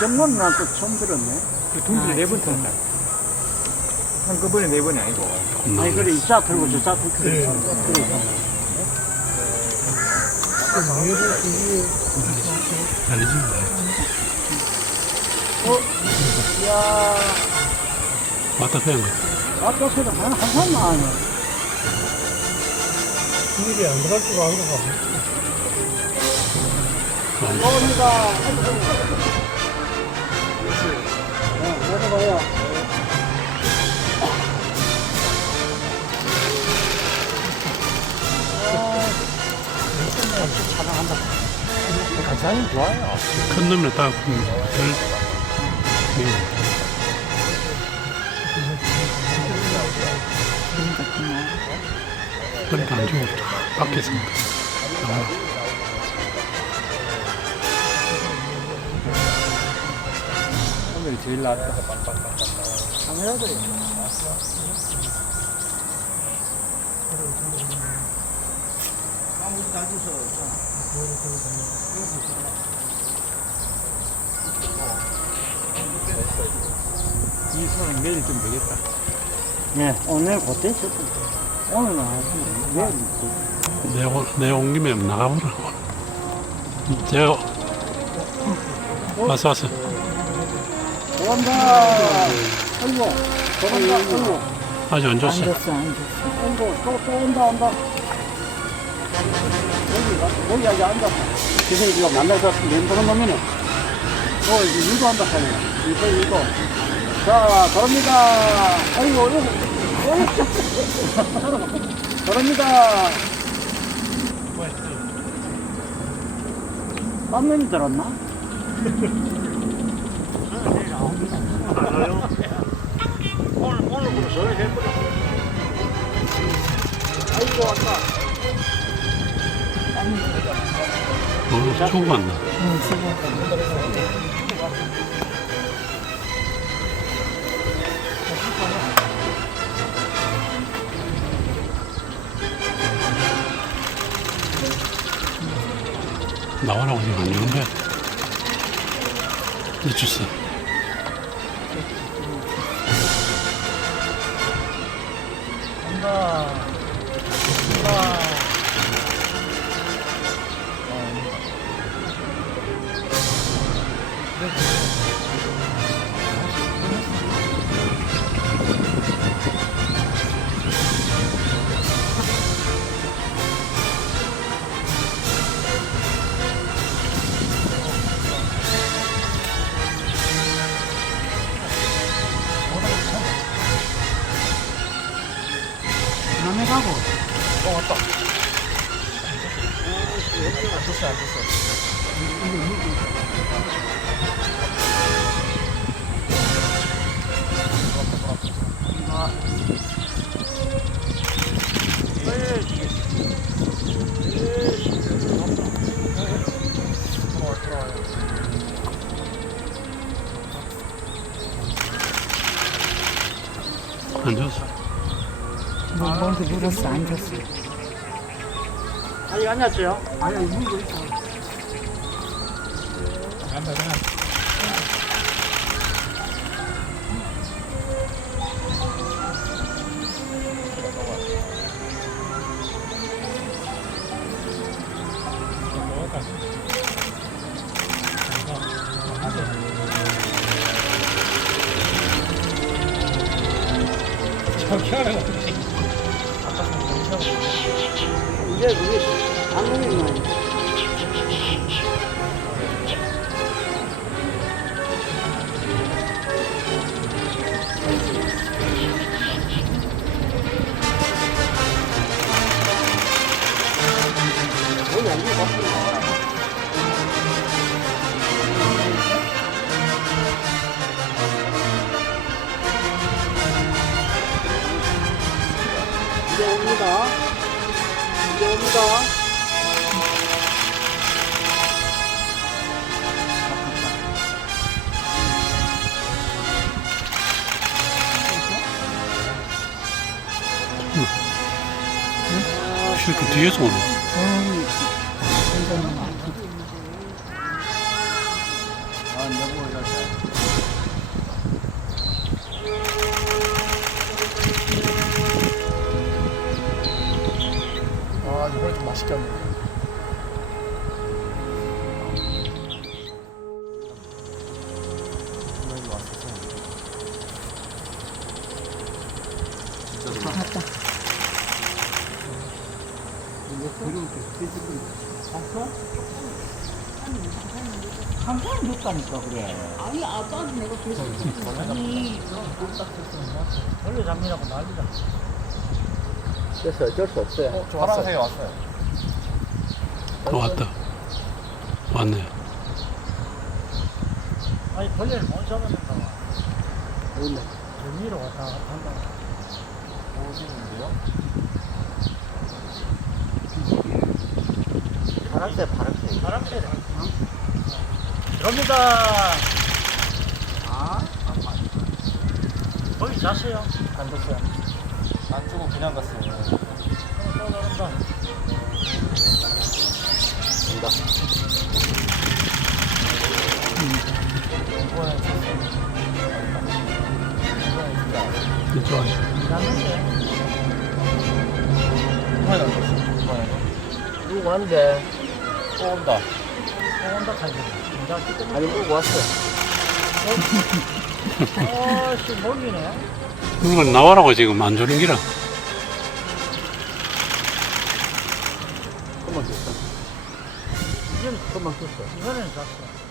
정도는 난또 처음 들었네. 그 둥지를 네번 탔다. 한꺼번에 네 번이 아니고. 아니, 그래, 이차 틀고 저차 틀고. 그래. 알지? 어, 이야, 왔다 그냥 거. 아까 소리 한, 한참 나네. 일이 안 들어갈 줄 알고 가. 고맙습니다. 네, 내려가요. 같이 하면 좋아요. 큰 놈을 딱, 음, 별, 음, 그러니까 안 주고, 밖에서. 오늘이 제일 낫다. 카메라도 이 손은 내일 좀 되겠다. 예, 오늘 그때 있었어. 오늘은 아직 내일 있지. 내, 오- 내온 김에 나가보라고. 제가, 왔어, 왔어. 들어간다. 아이고, 들어간다. 아이고, 아직 안 줬어. 앉았어, 앉았어. 아이고, 또, 또 온다, 온다. 여기, 가- 여기 아직 앉았어. 그래서 이거 만나서 멘토는 놈이네. 어, 이제 유도한다, 하네. 이거, 이거. 자, 돌립니다. 아이고, 여기, 여기. 돌립니다. 땀면이 들었나? 오늘, 오늘부로 저리 해버려. 아이고, 왔다. 어, 좋은 거 같나? 나와라고 지금 안 주는데. 이 주스. 豆だご終わった。どうした？どうした？ 고. 안 줬어. 뭔지 물었어. 아직 안 왔어요? 아니, 물고 있어. 간다, 간다. 저기 거 이제 그게 한국인만. 옵니다. 실그 뒤에서 오네. 아, 점. 맞다. 한 번은 됐다니까 그래. 아니 아까도 내가 계속 아니 원래 잡느라고 난리다. 그래서 어쩔 수 없어요. 파란색이 왔어요. 또 왔다. 왔네. 아니 벌레를 못 잡아낸다. 있네. 저 위로 왔다 갔다 한다. 오시는데요? 파란색, 파란색. 바람새. 들어옵니다. 거기 자세요. 안 뒀어요. 안쪽은 그냥 갔어요. 또 나온다. 누구 왔는데? 또 온다. 또 온다 지금 아니, 누구 왔어요? 어씨 몰리네. 그걸 나와라고 지금 안 주는 기라. 금방 줬어. 이제는 금방 줬어. 이번에는 잤어.